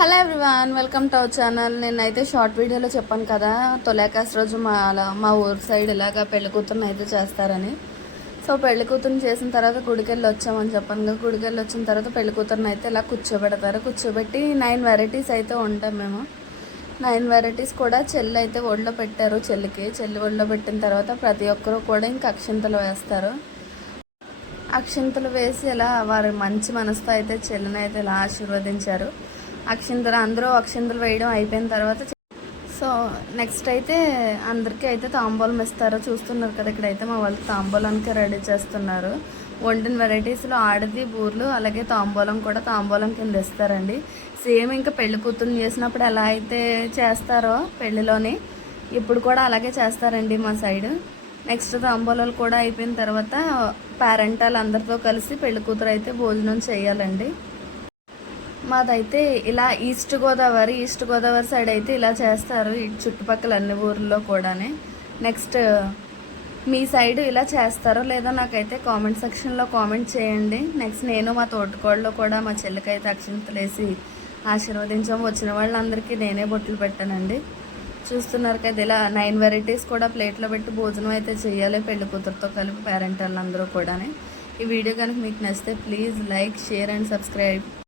Hello everyone, welcome to our channel. నేనైతే short వీడియోలో చెప్పాను కదా, తొలేకాస్ రోజు మా ఊరు సైడ్ ఇలాగ పెళ్లి కూతురుని అయితే చేస్తారని. సో పెళ్లి కూతురుని చేసిన తర్వాత గుడికెళ్ళి వచ్చామని చెప్పాను కదా. గుడికెళ్ళి వచ్చిన తర్వాత పెళ్లి కూతురుని అయితే ఇలా కూర్చోబెడతారు. కూర్చోబెట్టి 9 వెరైటీస్ అయితే ఉంటాం మేము. 9 వెరైటీస్ కూడా చెల్లి అయితే ఒళ్ళో పెట్టారు. చెల్లి ఒళ్ళో పెట్టిన తర్వాత ప్రతి ఒక్కరూ కూడా ఇంకా అక్షింతలు వేస్తారు. అక్షింతలు వేసి ఇలా వారి మంచి మనసుతో అయితే చెల్లిని అయితే ఇలా ఆశీర్వదించారు. అందరూ అక్షింతలు వేయడం అయిపోయిన తర్వాత సో నెక్స్ట్ అయితే అందరికీ అయితే తాంబూలం ఇస్తారు. చూస్తున్నారు కదా, ఇక్కడైతే మా వాళ్ళకి తాంబూలానికి రెడీ చేస్తున్నారు. వండిన వెరైటీస్లో ఆడది బూర్లు, అలాగే తాంబూలం కూడా తాంబూలం కింద ఇస్తారండి. సేమ్ ఇంకా పెళ్లి కూతురుని చేసినప్పుడు ఎలా అయితే చేస్తారో పెళ్లిలోని ఇప్పుడు కూడా అలాగే చేస్తారండి మా సైడ్. నెక్స్ట్ తాంబూలాలు కూడా అయిపోయిన తర్వాత పేరెంటాలు అందరితో కలిసి పెళ్లి కూతురు అయితే భోజనం చేయాలండి. మాదైతే ఇలా ఈస్ట్ గోదావరి సైడ్ అయితే ఇలా చేస్తారు. ఈ చుట్టుపక్కల అన్ని ఊర్లో కూడా. నెక్స్ట్ మీ సైడ్ ఇలా చేస్తారో లేదో నాకైతే కామెంట్ సెక్షన్లో కామెంట్ చేయండి. నెక్స్ట్ నేను మా తోటకోళ్ళలో కూడా మా చెల్లికైతే అక్షింతలు వేసి ఆశీర్వదించాము. వచ్చిన వాళ్ళందరికీ నేనే బొట్లు పెట్టానండి. చూస్తున్నారు కదా, ఇలా 9 వెరైటీస్ కూడా ప్లేట్లో పెట్టి భోజనం అయితే చేయాలి పెళ్లి కూతురుతో కలిపి పేరెంట్ వాళ్ళందరూ కూడా. ఈ వీడియో కనుక మీకు నచ్చితే please like, share and subscribe.